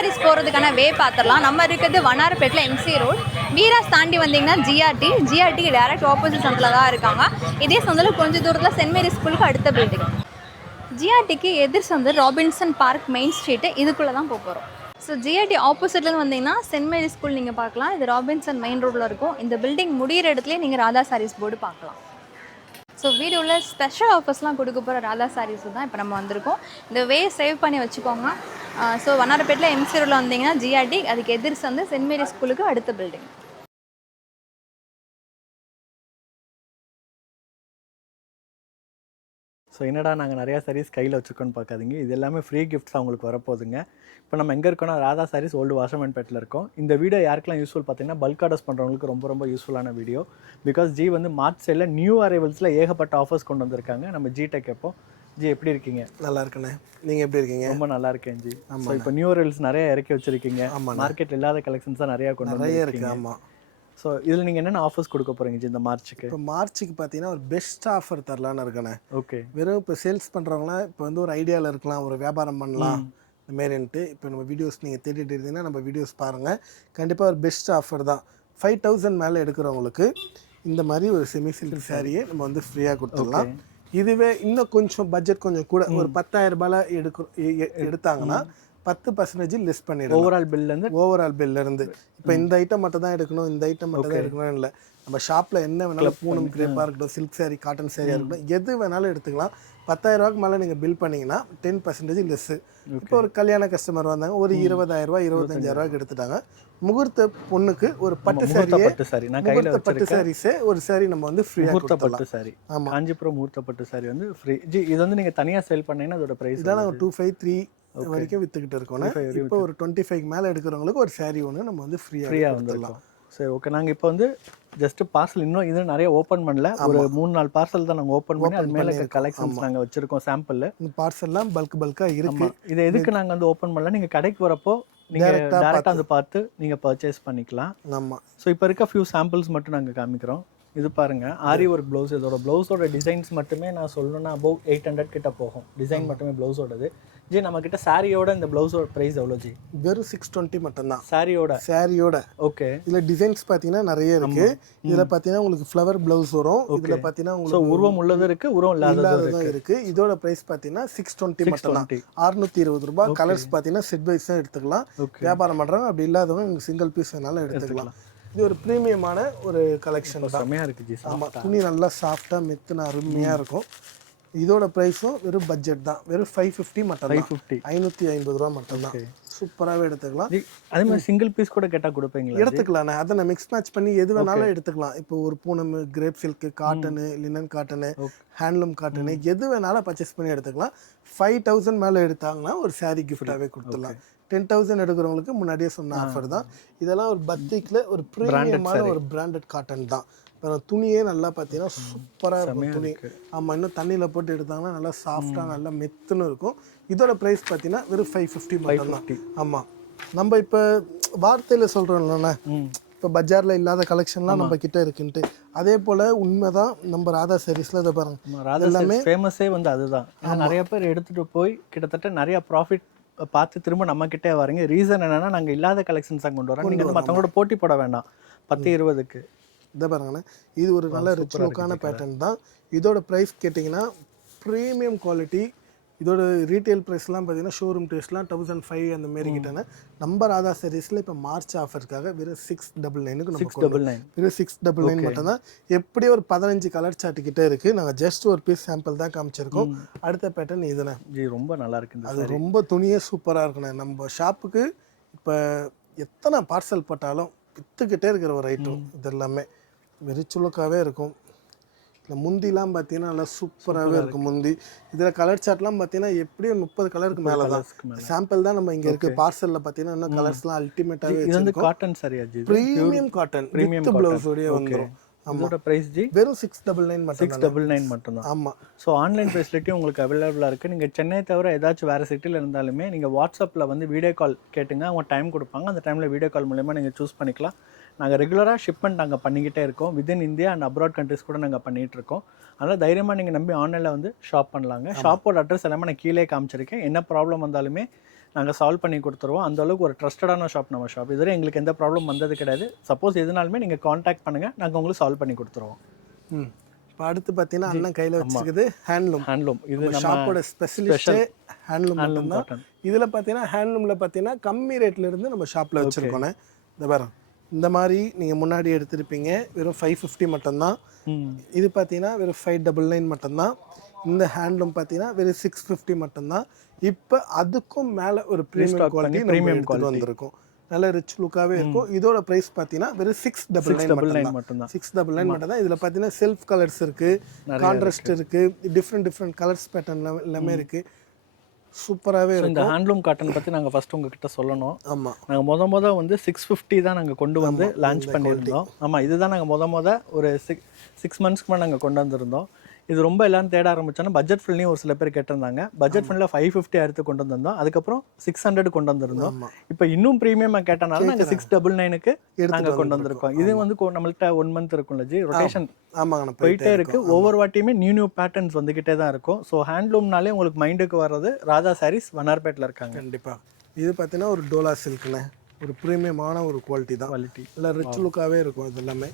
சாரீஸ் போகிறதுக்கான வே பார்த்துடலாம். நம்ம இருக்கிறது வண்ணாரப்பேட்டில் எம்சி ரோட். வீராஸ் தாண்டி வந்தீங்கன்னா ஜிஆர்டிக்கு டேரக்ட் ஆப்போசிட் சந்தில் தான் இருக்காங்க. இதே சந்தில் கொஞ்சம் தூரத்தில் சென்ட் மேரி ஸ்கூலுக்கு அடுத்த பில்டிங். ஜிஆர்டிக்கு எதிர் சந்து ராபின்சன் பார்க் மெயின் ஸ்ட்ரீட்டு, இதுக்குள்ளே தான் போக போகிறோம். ஸோ ஜிஆர்டி ஆப்போசிட்லேருந்து வந்தீங்கன்னா சென்ட் மேரி ஸ்கூல் நீங்கள் பார்க்கலாம். இது ராபின்சன் மெயின் ரோட்டில் இருக்கும். இந்த பில்டிங் முடிகிற இடத்துலேயே நீங்கள் ராதா சாரீஸ் போர்டு பார்க்கலாம். ஸோ வீடியோவில் ஸ்பெஷல் ஆஃபர்ஸ்லாம் கொடுக்க போகிற ராதா சாரீஸ் தான் இப்போ நம்ம வந்திருக்கோம். இந்த வே சேவ் பண்ணி வச்சுக்கோங்க. ஸோ வண்ணாரப்பேட்டில் எம்சி ரோட்டில் வந்தீங்கன்னா ஜிஆர்டி, அதுக்கு எதிர் சந்து சென்ட் மேரி ஸ்கூலுக்கு அடுத்த பில்டிங். ஸோ என்னடா நாங்கள் நிறையா சாரீஸ் கையில் வச்சுருக்கோன்னு பார்க்காதீங்க, இது எல்லாமே ஃப்ரீ கிஃப்ட்ஸ் அவங்களுக்கு வரப்போகுதுங்க. இப்போ நம்ம எங்கே இருக்கோம்னா ராதா சாரீஸ் ஓல்டு வாஷர்மேன்பேட்டில் இருக்கோம். இந்த வீடியோ யாருக்கெல்லாம் யூஸ்ஃபுல் பார்த்தீங்கன்னா பல்க் ஆர்டர்ஸ் பண்ணுறவங்களுக்கு ரொம்ப ரொம்ப யூஸ்ஃபுல்லான வீடியோ. பிகாஸ் ஜி வந்து மார்ச் சைடில் நியூ அரைவல்ஸில் ஏகப்பட்ட ஆஃபர்ஸ் கொண்டு வந்திருக்காங்க. நம்ம ஜிட்டை கேட்போம். ஜி எப்படி இருக்கீங்க? நல்லா இருக்கண்ணே, நீங்கள் எப்படி இருக்கீங்க? ரொம்ப நல்லா இருக்கேன் ஜி. ஸோ இப்போ நியூ அரைவல்ஸ் நிறைய இறக்கி வச்சுருக்கீங்க. மார்க்கெட்டில் இல்லாத கலெக்ஷன்ஸ் தான் நிறையா கொண்டு இருக்குது. ஆமாம். ஸோ இதில் நீங்கள் என்னென்ன ஆஃபர்ஸ் கொடுக்க போகிறீங்க ஜி இந்த மார்ச்சுக்கு? இப்போ மார்ச்சுக்கு பார்த்தீங்கன்னா ஒரு பெஸ்ட் ஆஃபர் தரலான்னு இருக்கண்ணே. ஓகே. வெறும் இப்போ சேல்ஸ் பண்ணுறவங்களாம் இப்போ வந்து ஒரு ஐடியாவில் இருக்கலாம், ஒரு வியாபாரம் பண்ணலாம் இந்த மாரின்ட்டு. இப்போ நம்ம வீடியோஸ் நீங்கள் தேடிட்டு இருந்தீங்கன்னா நம்ம வீடியோஸ் பாருங்கள். கண்டிப்பாக ஒரு பெஸ்ட் ஆஃபர் தான். 5000 மேலே எடுக்கிறவங்களுக்கு இந்த மாதிரி ஒரு செமி சில்க் சாரியை நம்ம வந்து ஃப்ரீயாக கொடுத்துடலாம். இதுவே இன்னும் கொஞ்சம் பட்ஜெட் கொஞ்சம் கூட ஒரு 10,000 ரூபாயில் எடுத்தாங்கன்னா 10% லெஸ் பண்ணிடுறோம் ஓவரால் பில்லேருந்து. இப்போ இந்த ஐட்டம் மட்டும் தான் எடுக்கணும், இந்த ஐட்டம் மட்டும் தான் எடுக்கணும் இல்லை. நம்ம ஷாப்பில் என்ன வேணாலும் பூனம் கிரேப்பாக இருக்கட்டும், சில்க் சாரி, காட்டன் சாரியாக இருக்கட்டும், எது வேணாலும் எடுத்துக்கலாம். 10,000 ரூபாய்க்கு மேலே நீங்கள் பில் பண்ணிங்கன்னா 10% லெஸ்ஸு. இப்போ ஒரு கல்யாண கஸ்டமர் வந்தாங்க, ஒரு 20,000 ரூபா 25,000 ரூபாய்க்கு எடுத்துட்டாங்க. முகூர்த்த பொண்ணுக்கு ஒரு பட்டு சாரீஸே ஒரு சாரி நம்ம வந்து ஃப்ரீயாக பட்டு சாரி. ஆமாம், காஞ்சிபுரம் முகூர்த்த பட்டு சாரி வந்து ஃப்ரீ. ஜி இது வந்து நீங்கள் தனியாக சேல் பண்ணீங்கன்னா அதோட ப்ரைஸ் இதெல்லாம் நாங்கள் 253 வரைக்கும் வித்துக்கிட்டு இருக்கோம். இப்போ ஒரு 25 மேலே எடுக்கிறவங்களுக்கு ஒரு சாரி ஒன்று நம்ம வந்து ஃப்ரீயாக வந்துடலாம். சரி, ஓகே. நாங்கள் இப்போ வந்து ஜஸ்ட் பார்சல் இன்னும் இது நிறைய ஓப்பன் பண்ணல, ஒரு 3-4 பார்சல் தான் நாங்கள் ஓப்பன் பண்ணி அது மேலே கலெக்ஷன்ஸ் நாங்கள் வச்சுருக்கோம் சாம்பிள். இந்த பார்சல்லாம் பல்காக இருக்கு. இதை எதுக்கு நாங்கள் வந்து ஓப்பன் பண்ணல, நீங்கள் கடைக்கு வரப்போ நீங்கள் டேரெக்டாக வந்து பார்த்து நீங்கள் பர்ச்சேஸ் பண்ணிக்கலாம். ஆமாம். ஸோ இப்போ இருக்க ஃபியூ சாம்பிள்ஸ் மட்டும் நாங்கள் காமிக்கிறோம். இது பாருங்க, ஆரி ஒர்க் ப்ளவுஸ். இதோட ப்ளவுஸோட டிசைன்ஸ் மட்டுமே நான் சொல்லணும்னா அபவ் 800 கிட்ட போகும். டிசைன் மட்டுமே ப்ளவுஸோடது. ஜி நம்ம கிட்ட சாரியோட இந்த ப்ளவுஸோட ப்ரைஸ் எவ்வளோ ஜி? வெறும் 620 மட்டும்தான் சாரியோட. ஓகே. இதில் டிசைன்ஸ் பார்த்தீங்கன்னா நிறைய இருக்கு. இதில் பார்த்தீங்கன்னா உங்களுக்கு ஃப்ளவர் ப்ளவுஸ் வரும். இதில் பார்த்தீங்கன்னா உங்களுக்கு உருவம் உள்ளது இருக்கு, உருவம் இல்லாததும் இருக்கு. இதோட ப்ரைஸ் பார்த்தீங்கன்னா 620 மட்டும்தான். 620 ரூபாய். கலர்ஸ் பார்த்தீங்கன்னா செட் வைஸ் தான் எடுத்துக்கலாம். வியாபாரம் பண்ணுறாங்க, அப்படி இல்லாதவங்க சிங்கிள் பீஸ் வேணாலும் எடுத்துக்கலாம். இது ஒரு ப்ரீமியமான ஒரு கலெக்ஷன் தான். செமையாக இருக்குது ஜி. ஆமாம், துணி நல்லா சாஃப்டாக மெத்துன அருமையாக இருக்கும். இதோட ப்ரைஸும் வெறும் பட்ஜெட் தான், வெறும் 550 மட்டும். 550 ரூபா மட்டும்தான். சூப்பராகவே எடுத்துக்கலாம். அதே மாதிரி சிங்கிள் பீஸ் கூட கேட்டால் கொடுப்பீங்களா? எடுத்துக்கலாம். அதை நான் மிக்ஸ் மேட்ச் பண்ணி எது வேணாலும் எடுத்துக்கலாம். இப்போ ஒரு Poonam, crepe silk, cotton, linen cotton, handloom cotton, எது வேணாலும் பர்ச்சேஸ் பண்ணி எடுத்துக்கலாம். 5000 மேலே எடுத்தாங்கன்னா ஒரு சாரீ கிஃப்டாகவே கொடுத்துடலாம். 10,000 எடுக்கிறவங்களுக்கு முன்னாடியே சொன்ன ஆஃபர் தான். இதெல்லாம் ஒரு பத்திக்கில் ஒரு ப்ரீமியமான ஒரு பிராண்டட் காட்டன் தான். இப்போ துணியே நல்லா பார்த்தீங்கன்னா சூப்பராக இருக்கும் துணி. ஆமாம், இன்னும் தண்ணியில் போட்டு எடுத்தாங்கன்னா நல்லா சாஃப்டாக நல்லா மெத்துன்னு இருக்கும். இதோட ப்ரைஸ் பார்த்தீங்கன்னா வெறும் 550 மட்டும்தான். ஆமாம், நம்ம இப்போ வார்த்தையில் சொல்கிறோம் இல்லைண்ணா, இப்போ பஜாரில் இல்லாத கலெக்ஷன்லாம் நம்ம கிட்ட இருக்குன்ட்டு. அதே போல் உண்மைதான் நம்ம ராதா சாரீஸில் இதை பாருங்கள், எல்லாமே ஃபேமஸே வந்து அதுதான். நிறைய பேர் எடுத்துகிட்டு போய் கிட்டத்தட்ட நிறைய ப்ராஃபிட் பார்த்து திரும்ப நம்ம கிட்டே வரீங்க. ரீசன் என்னன்னா நாங்கள் இல்லாத கலெக்ஷன்ஸ் தான் கொண்டு வரோம். நீங்கள் வந்து மற்றவங்களோட போட்டி போட வேண்டாம். 10-20க்கு இதை பாருங்கண்ணே, இது ஒரு நல்ல ரிச் லுக்கான பேட்டர்ன் தான். இதோட ப்ரைஸ் கேட்டிங்கன்னா ப்ரீமியம் குவாலிட்டி. இதோட ரீட்டைல் ப்ரைஸ்லாம் பார்த்தீங்கன்னா ஷோரூம் டேஸ்ட்லாம் 1500 அந்த மாரி கிட்டன. நம்ம ராதா சாரீஸில் இப்போ மார்ச் ஆஃபருக்காக வெறும் 699க்கு நம்ம வெறும் 699 மட்டும்தான். எப்படி ஒரு 15 கலர் சார்ட்டு கிட்டே இருக்குது. நாங்கள் ஜஸ்ட் ஒரு பீஸ் சாம்பிள் தான் காமிச்சிருக்கோம். அடுத்த பேட்டர்ன் இதுண்ணே. ஜி ரொம்ப நல்லா இருக்கு. அது ரொம்ப துணியே சூப்பராக இருக்குண்ணே. நம்ம ஷாப்புக்கு இப்போ எத்தனை பார்சல் போட்டாலும் விற்றுக்கிட்டே இருக்கிற ஒரு ஐட்டம். இது எல்லாமே வெறிச்சுளுக்காகவே இருக்கும். இந்த முந்திலாம் பார்த்தீங்கன்னா நல்லா சூப்பராகவே இருக்கும் முந்தி. இதில் கலர் சார்ட்லாம் பார்த்தீங்கன்னா எப்படியும் 30 கலருக்கு மேலே தான். சாம்பிள் தான் நம்ம இங்கே இருக்குது. பார்சலில் பார்த்தீங்கன்னா இன்னும் கலர்ஸ்லாம் அல்டிமேட்டாகவே வச்சுருக்கோம். காட்டன் சரியா ஜி? ப்ரீமியம் காட்டன் வித் ப்ளவுஸோடய வந்துடும். அதோட பிரைஸ் ஜி வெறும் 699 மட்டும். 699 மட்டும்தான். ஆமாம். ஸோ ஆன்லைன் ஃபெசிலிட்டியும் உங்களுக்கு அவைலபிளாக இருக்குது. நீங்கள் சென்னை தவிர ஏதாச்சும் வேறு சிட்டியில் இருந்தாலுமே நீங்கள் வாட்ஸ்அப்பில் வந்து வீடியோ கால் கேட்டுங்க, அவங்க டைம் கொடுப்பாங்க. அந்த டைமில் வீடியோ கால் மூலமா நீங்கள் சூஸ் பண்ணிக்கலாம். நாங்கள் ரெகுலராக ஷிப்மெண்ட் நாங்கள் பண்ணிக்கிட்டே இருக்கோம். Within India and abroad countries கூட நாங்கள் பண்ணிகிட்ருக்கோம். அதனால் தைரியமாக நீங்கள் நம்பி ஆன்லைனில் வந்து ஷாப் பண்ணலாங்க. ஷாப்போட அட்ரஸ் எல்லாமே நான் கீழே காமிச்சிருக்கேன். என்ன ப்ராப்ளம் வந்தாலுமே நாங்கள் சால்வ் பண்ணி கொடுத்துருவோம். அந்த அளவுக்கு ஒரு ட்ரஸ்டடான ஷாப் நம்ம ஷாப். இதுவரை எங்களுக்கு எந்த ப்ராப்ளம் வந்தது கிடையாது. சப்போஸ் எதுனாலுமே நீங்கள் காண்டாக்ட் பண்ணுங்கள், நாங்கள் உங்களுக்கு சால்வ் பண்ணி கொடுத்துருவோம். இப்போ அடுத்து பார்த்தீங்கன்னா அண்ணன் கையில் வச்சிருக்குது ஹேண்ட்லூம். இது நம்ம நம்ம ஷாப்போட ஸ்பெஷலிஸ்ட்டே ஹேண்ட்லூம் மட்டும்தான். இதில் பார்த்தீங்கன்னா ஹேண்ட்லூமில் பார்த்தீங்கன்னா கம்மி ரேட்ல இருந்து நம்ம ஷாப்பில் வச்சுருக்கோண்ணே. இந்த பாருங்க, இந்த மாதிரி நீங்கள் முன்னாடி எடுத்திருப்பீங்க வெறும் 550 மட்டும்தான். இது பார்த்தீங்கன்னா வெறும் 599 மட்டும்தான். இந்த ஹேண்ட்லூம் பார்த்தீங்கன்னா வெறும் 650 மட்டும்தான். இப்போ அதுக்கும் மேலே ஒரு ப்ரீமியம் குவாலிட்டி வந்திருக்கும். நல்ல ரிச் லுக்காகவே இருக்கும். இதோட ப்ரைஸ் பார்த்தீங்கன்னா வெறும் 699 மட்டும்தான். 699 மட்டும் தான். இதில் பார்த்தீங்கன்னா செல்ஃப் கலர்ஸ் இருக்குது, கான்ட்ராஸ்ட் இருக்குது, டிஃப்ரெண்ட் கலர்ஸ் பேட்டர்ன் எல்லாமே இருக்குது. சூப்பராகவே இருக்கும். இந்த ஹேண்ட்லூம் காட்டன் பற்றி நாங்கள் ஃபஸ்ட்டு உங்ககிட்ட சொல்லணும். ஆமாம், நாங்கள் மொதல் வந்து 650 தான் நாங்கள் கொண்டு வந்து லான்ச் பண்ணியிருந்தோம். ஆமாம், இதுதான் நாங்கள் மொதல் ஒரு 6 மந்த்ஸ்க்கு மேலே நாங்கள் கொண்டு வந்திருந்தோம். இது ரொம்ப எல்லாரும் தேட ஆரம்பிச்சோன்னா பட்ஜெட் ஃப்ரெண்ட்லியும் ஒரு சில பேர் கேட்டிருந்தாங்க. பட்ஜெட் ஃப்ரெண்டில் 550 எடுத்து கொண்டு வந்திருந்தோம். அதுக்கப்புறம் 600 கொண்டு வந்திருந்தோம். இப்போ இன்னும் ப்ரீமியமாக கேட்டனால நாங்கள் 699க்கு நாங்கள் கொண்டு வந்திருக்கோம். இது வந்து நம்மள்கிட்ட 1 மந்த் இருக்கும்ல ஜி, ரொட்டேஷன் போயிட்டே இருக்கு. ஒவ்வொரு வாட்டியுமே நியூ பேட்டர்ன்ஸ் வந்துகிட்டே தான் இருக்கும். ஸோ ஹேண்ட்லூம்னாலே உங்களுக்கு மைண்டுக்கு வர்றது ராதா சாரீஸ் வண்ணார்பேட்டில் இருக்காங்க. கண்டிப்பாக. இது பார்த்தீங்கன்னா ஒரு டோலா சில்க்னு ஒரு ப்ரீமியமான ஒரு குவாலிட்டி தான். நல்லா ரிச் லுக்காகவே இருக்கும். இது எல்லாமே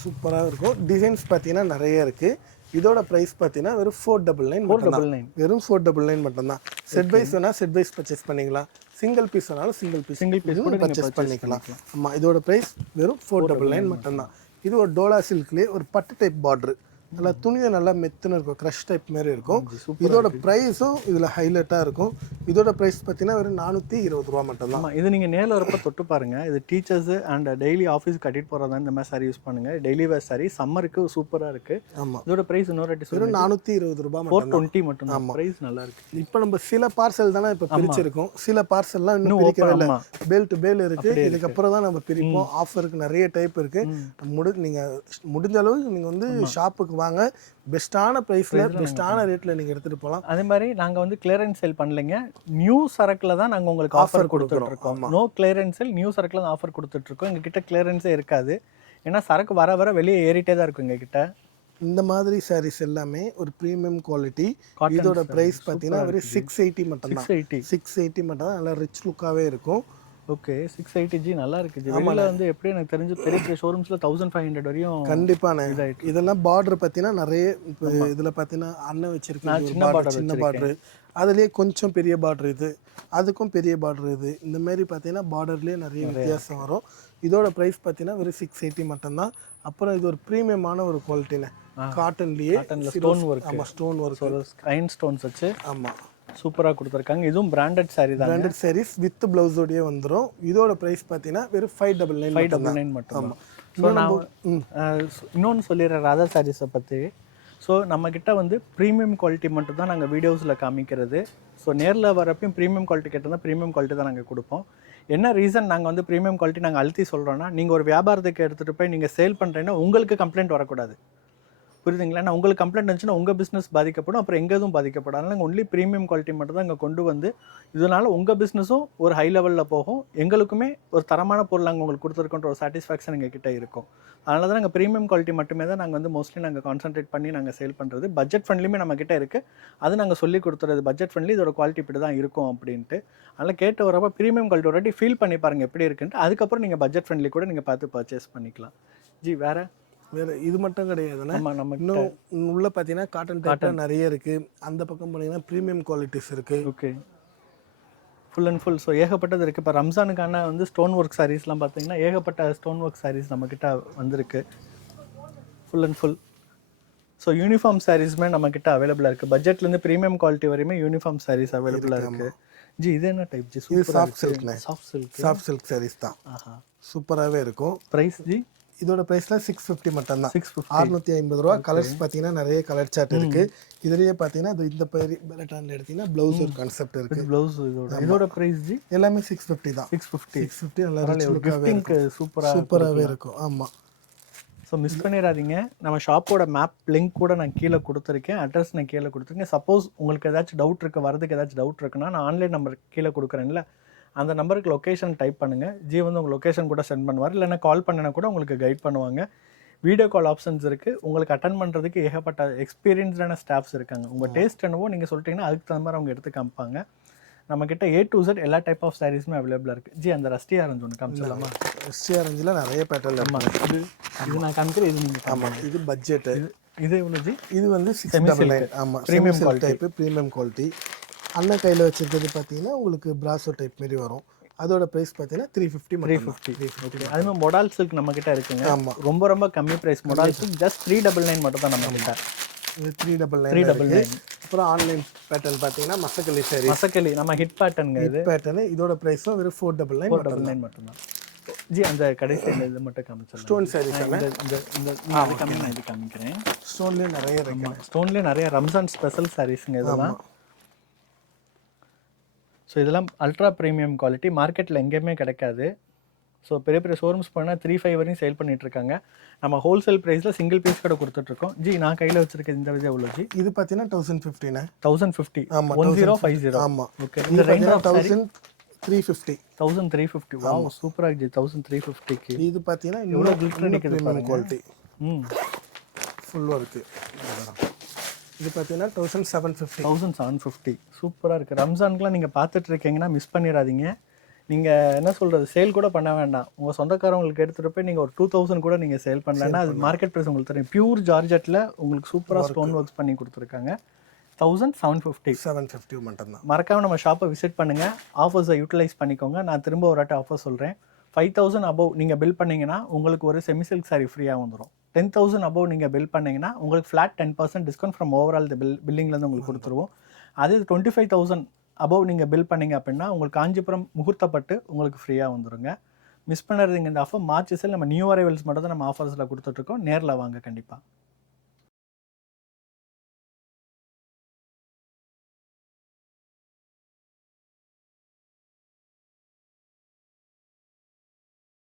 சூப்பராக இருக்கும். டிசைன்ஸ் பார்த்தீங்கன்னா நிறைய இருக்குது. இதோட ப்ரைஸ் பார்த்தீங்கன்னா வெறும் 499 வெறும் 499 மட்டும்தான். செட் வைஸ் வேணால் செட் வைஸ் பர்ச்சேஸ் பண்ணிக்கலாம். சிங்கிள் பீஸ் வேணாலும் சிங்கிள் பீஸ் கூட பர்ச்சேஸ் பண்ணிக்கலாம். ஆமாம், இதோட ப்ரைஸ் வெறும் 499 மட்டும்தான். இது ஒரு டோலா சில்க்லேயே ஒரு பட்டு டைப் பார்டரு. நல்லா துணியை நல்லா மெத்துன்னு இருக்கும், க்ரஷ் டைப் மாதிரி இருக்கும். இதோட ப்ரைஸும் இதில் ஹைலைட்டாக இருக்கும். இதோட ப்ரைஸ் பார்த்தீங்கன்னா வெறும் 420 ரூபா மட்டும்தான். இது நீங்கள் நேரில் வரப்போ தொட்டு பாருங்கள். இது டீச்சர்ஸு அண்ட் டெய்லி ஆஃபீஸ் கட்டிட்டு போகிறதா இந்த மாதிரி சாரி யூஸ் பண்ணுங்கள். டெய்லி வேர் சாரி சம்மருக்கு சூப்பராக இருக்குது. ஆமாம், இதோட ப்ரைஸ் இன்னொரு வெறும் 420 ரூபா 420 மட்டும். ஆமாம், ப்ரைஸ் நல்லா இருக்குது. இப்போ நம்ம சில பார்சல் தானே இப்போ பிரிச்சிருக்கோம். சில பார்சல்லாம் இன்னும் பிரிக்கவே இல்லை. பேல் டு பேல் இருக்குது. இதுக்கப்புறம் தான் நம்ம பிரிப்போம். ஆஃபருக்கு நிறைய டைப் இருக்குது. நீங்கள் முடிஞ்ச அளவுக்கு நீங்கள் வந்து ஷாப்புக்கு வாங்க. பெஸ்ட்டான ப்ரைஸில் பெஸ்ட்டான ரேட்டில் நீங்கள் எடுத்துகிட்டு போகலாம். அதே மாதிரி நாங்கள் வந்து கிளியரன்ஸ் சேல் பண்ணலைங்க. நியூ சரக்கில் தான் நாங்கள் உங்களுக்கு ஆஃபர் கொடுத்துட்ருக்கோம். நோ கிளியரன்ஸ் சேல், நியூ சரக்கில் தான் ஆஃபர் கொடுத்துட்ருக்கோம். எங்ககிட்ட கிளியரன்ஸே இருக்காது. ஏன்னா சரக்கு வர வர வெளியே ஏறிட்டே தான் இருக்கும் எங்ககிட்ட. இந்த மாதிரி சாரீஸ் எல்லாமே ஒரு ப்ரீமியம் குவாலிட்டி. இதோட ப்ரைஸ் பார்த்தீங்கன்னா வெறும் 680 மட்டும்தான். 680 மட்டும் தான். நல்லா ரிச் லுக்காகவே இருக்கும். ஓகே, 680 ஜி நல்லா இருக்கு ஜி. வெளியில வந்து எப்படி எனக்கு தெரிஞ்சு பெரிய பெரிய ஷோரூம்ஸ்ல 1500 வரையும் கண்டிப்பான இதெல்லாம் பார்டர் பார்த்தீங்கன்னா நிறைய. இப்போ இதில் பார்த்தீங்கன்னா அண்ணன் வச்சிருக்கேன் சின்ன பார்டர், அதுலேயே கொஞ்சம் பெரிய பார்டர், இது அதுக்கும் பெரிய பார்டர், இது இந்த மாதிரி பார்த்தீங்கன்னா பார்டர்லேயே நிறைய வித்தியாசம் வரும். இதோட ப்ரைஸ் பார்த்தீங்கன்னா வெறும் 680 மட்டும்தான். அப்புறம் இது ஒரு ப்ரீமியமான ஒரு குவாலிட்டின்னு காட்டன்லேயே ஸ்டோன் ஒர்க். ஆமாம், ஸ்டோன் ஒர்க், ஐன் ஸ்டோன்ஸ் வச்சு ஆமாம் சூப்பராக கொடுத்துருக்காங்க. இதுவும் பிராண்டட் சாரி தான். பிராண்டட் சாரீஸ் வித் பிளவுஸோடய வந்துடும். இதோட ப்ரைஸ் பார்த்தீங்கன்னா வெறும் 599 மட்டும். ஆமாம். ஸோ நான் இன்னொன்று சொல்லிடுறேன் ராதா சாரீஸை பற்றி. ஸோ நம்மக்கிட்ட வந்து ப்ரீமியம் குவாலிட்டி மட்டும் தான் நாங்கள் வீடியோஸில் காமிக்கிறது. ஸோ நேரில் வரப்பையும் ப்ரீமியம் குவாலிட்டி கேட்டிருந்தால் ப்ரீமியம் குவாலிட்டி தான் நாங்கள் கொடுப்போம். என்ன ரீசன் நாங்கள் வந்து ப்ரீமியம் குவாலிட்டி நாங்கள் அழுத்தி சொல்கிறோன்னா, நீங்கள் ஒரு வியாபாரத்துக்கு எடுத்துகிட்டு போய் நீங்கள் சேல் பண்ணுறீங்கன்னா உங்களுக்கு கம்ப்ளைண்ட் வரக்கூடாது. புரியுதுங்களா? நான் உங்களுக்கு கம்ப்ளைண்ட் இருந்துச்சுன்னா உங்கள் பிஸ்னஸ் பாதிக்கப்படும், அப்புறம் எங்கள் எதுவும் பாதிக்கப்படும். அதனால் நாங்கள் ஒன்லி ப்ரீமியம் குவாலிட்டி மட்டும் தான் இங்கே கொண்டு வந்து, இதனால் உங்கள் பிஸ்னஸும் ஒரு ஹை லெவலில் போகும், எங்களுக்குமே ஒரு தரமான பொருள் நாங்கள் உங்களுக்கு கொடுத்துருக்கோன்ற ஒரு சாட்டிஸ்ஃபேக்ஷன் எங்கள் கிட்டே இருக்கும். அதனால தான் நாங்கள் ப்ரீமியம் குவாலிட்டி மட்டுமே தான் நாங்கள் வந்து மோஸ்ட்லி நாங்கள் கான்சன்ட்ரேட் பண்ணி நாங்கள் சேல் பண்ணுறது. பட்ஜெட் ஃப்ரெண்ட்லியுமே நம்ம கிட்டே இருக்குது. அது நாங்கள் சொல்லி கொடுத்துறது பட்ஜெட் ஃப்ரெண்ட்லி, இதோட குவாலிட்டி இப்படி தான் இருக்கும் அப்படின்ட்டு. அதனால் கேட்டு வரப்போ ப்ரீமியம் குவாலிட்டி ஒரு வாட்டி ஃபீல் பண்ணி பாருங்கள் எப்படி இருக்குன்ட்டு. அதுக்கப்புறம் நீங்கள் பட்ஜெட் ஃப்ரெண்ட்லி கூட நீங்கள் பார்த்து பர்ச்சேஸ் பண்ணிக்கலாம். ஜி வேறு இது மட்டும் கிடையாதுன்னா, இன்னும் உள்ள பார்த்தீங்கன்னா காட்டன் நிறைய இருக்குது. அந்த பக்கம் போனீங்கன்னா ப்ரீமியம் குவாலிட்டிஸ் இருக்குது. Okay, full and full. So ஏகப்பட்டது இருக்குது. இப்போ ரம்ஜானுக்கான வந்து ஸ்டோன் ஒர்க் சாரீஸ்லாம் பார்த்தீங்கன்னா ஏகப்பட்ட ஸ்டோன் ஒர்க் சாரீஸ் நம்மக்கிட்ட வந்திருக்கு full and full. So uniform சாரீஸுமே நம்மக்கிட்ட அவைலபிளாக இருக்குது. பட்ஜெட்லேருந்து ப்ரீமியம் குவாலிட்டி வரையுமே யூனிஃபார்ம் சாரீஸ் அவைலபிளாக இருக்குது. ஜி இது என்ன type ji? Soft silk sarees தான். சூப்பராகவே இருக்கும். ப்ரைஸ் ஜி? இதோட ப்ரைஸ்ல 650 மட்டும் தான். 650 ரூபா. கலர்ஸ் பார்த்தீங்கன்னா நிறைய கலர் சார்ட் இருக்கு. இதுலயே பார்த்தீங்கன்னா இந்த பேட்டர்ன்ல எடுத்தீங்கன்னா ப்ளவுஸ் ஒரு கான்செப்ட் இருக்கு. ப்ளவுஸ் இதோட ப்ரைஸ் ஜி? எல்லாமே 650 தான். 650 நல்லா கிஃப்டிங்க்கு சூப்பராகவே இருக்கும். ஆமா, ஸோ மிஸ் பண்ணிடாதீங்க. நம்ம ஷாப்போட மேப் லிங்க் கூட நான் கீழே கொடுத்துருக்கேன், அட்ரஸ் நான் கீழே கொடுத்துருக்கேன். சப்போஸ் உங்களுக்கு ஏதாச்சும் டவுட் இருக்குது, வரதுக்கு ஏதாச்சும் டவுட் இருக்குன்னா நான் ஆன்லைன் நம்பர் கீழே கொடுக்குறேன்ல, அந்த நம்பருக்கு லொக்கேஷன் டைப் பண்ணுங்கள். ஜி வந்து உங்கள் லொக்கேஷன் கூட சென்ட் பண்ணுவார். இல்லைன்னா கால் பண்ணினா கூட உங்களுக்கு கைட் பண்ணுவாங்க. வீடியோ கால் ஆப்ஷன்ஸ் இருக்குது. உங்களுக்கு அட்டன் பண்ணுறதுக்கு ஏகப்பட்ட எக்ஸ்பீரியன்ஸ்டான ஸ்டாஃப்ஸ் இருக்காங்க. உங்கள் டேஸ்ட் என்னவோ நீங்கள் சொல்லிட்டீங்கன்னா அதுக்கு தகுந்த மாதிரி அவங்க எடுத்து காமிப்பாங்க. நம்மக்கிட்ட A to Z எல்லா டைப் ஆஃப் சாரீஸுமே அவைலபிளாக இருக்குது. ஜி அந்த ரஸ்டி ஆரஞ்சு ஒன்று காமிச்சிடலாமா? எஸ்டி ஆரஞ்சில் நிறைய பேட்டர்ன் ஆமாம், இது நான் காமிக்கிறேன், இது நீங்கள் ஆமாம். இது பட்ஜெட்டு. இது எவ்வளோ ஜி? இது வந்து 699. ஆமாம், ப்ரீமியம் டைப்பு, ப்ரீமியம் குவாலிட்டி. அண்ணன் கையில் வச்சுருக்கிறது பார்த்தீங்கன்னா உங்களுக்கு பிராசோ டைப் மாரி வரும். அதோட ப்ரைஸ் பார்த்தீங்கன்னா 350. 350. அதுமாதிரி மொடால் சில்க் நம்மக்கிட்ட இருக்குங்க. ஆமாம், ரொம்ப ரொம்ப கம்மி ப்ரைஸ். மொடால் சில்க் ஜஸ்ட் 399 மட்டும் தான் நம்மக்கிட்ட. இது 399. அப்புறம் ஆன்லைன் பேட்டர்ன் பார்த்தீங்கன்னா மசக்கலி சாரி. மசக்கலி நம்ம ஹிட் பேட்டர்னுங்க. இது பேட்டர்னு இதோட ப்ரைஸும் வெறும் 499 மட்டும்தான். ஜி அந்த கடைசி இது மட்டும் காமிச்சிடலாம். ஸ்டோன் சாரீஸ். இது காமிக்கிறேன். ஸ்டோன்லேயே நிறைய இருக்கு. ஸ்டோன்லேயே நிறைய ரம்ஜான் ஸ்பெஷல் சாரீஸுங்க இதெல்லாம். ஸோ இதெல்லாம் அல்ட்ரா ப்ரீமியம் குவாலிட்டி, மார்க்கெட்டில் எங்கேயுமே கிடைக்காது. ஸோ பெரிய பெரிய ஷோரூம்ஸ் போனால் 3,500 வரையும் சேல் பண்ணிகிட்ருக்காங்க. நம்ம ஹோல்சேல் ப்ரைஸில் சிங்கிள் பீஸ் கூட கொடுத்துட்ருக்கோம். ஜி நான் கையில் வச்சுருக்கேன் இந்த விதை எவ்வளோ ஜி? இது பார்த்தீங்கன்னா 1050. 1050. ஆமாம், 1050. ஆமாம். ஓகே, இந்த ரேஞ்ச் ஆஃப் 1350. 1350. வாவ், சூப்பராக ஜி. 1350க்கு இது பார்த்தீங்கன்னா எவ்வளோ கிளிட்டர் நிற்குது ப்ரீமியம் குவாலிட்டி. ம், ஃபுல்லாக இருக்குது. இது பார்த்தீங்கன்னா 1750. 1750. சூப்பராக இருக்குது. ரம்ஜானுக்குலாம் நீங்கள் பார்த்துட்டு இருக்கீங்கன்னா மிஸ் பண்ணிடாதீங்க. நீங்கள் என்ன சொல்கிறது, சேல் கூட பண்ண வேண்டாம். உங்கள் சொந்தக்காரங்களுக்கு எடுத்துகிட்டு போய் நீங்கள் ஒரு 2000 கூட நீங்கள் சேல் பண்ணலன்னா அது மார்க்கெட் ப்ரைஸ் உங்களுக்கு தெரியும். பியூர் ஜார்ஜெட்டில் உங்களுக்கு சூப்பராக ஸ்டோன் ஒர்க்ஸ் பண்ணி கொடுத்துருக்காங்க. 1750 மட்டும்தான். மறக்காமல் நம்ம ஷாப்பை விசிட் பண்ணுங்கள். ஆஃபர்ஸை யூட்டிலைஸ் பண்ணிக்கோங்க. நான் திரும்ப ஒரு வாட்டி ஆஃபர் சொல்கிறேன். 5,000 அபவ் நீங்கள் பில் பண்ணிங்கன்னா உங்களுக்கு ஒரு செமி சில்க் சாரி ஃப்ரீயாக வந்துடும். 10,000 அபவ் நீங்கள் பில் பண்ணிங்கன்னா உங்களுக்கு flat 10% discount from overall the பில்லிங்லேருந்து உங்களுக்கு கொடுத்துருவோம். அதே 25,000 அபவ் நீங்கள் பில் பண்ணிங்க அப்படின்னா உங்களுக்கு காஞ்சிபுரம் முகூர்த்தப்பட்டு உங்களுக்கு ஃப்ரீயாக வந்துடுங்க. மிஸ் பண்ணுறதுங்க இந்த ஆஃபர். மார்ச் சேல் நம்ம நியூ அரைவல்ஸ் மட்டும் தான் நம்ம ஆஃபர்ஸில் கொடுத்துட்ருக்கோம். நேரில் வாங்க கண்டிப்பாக.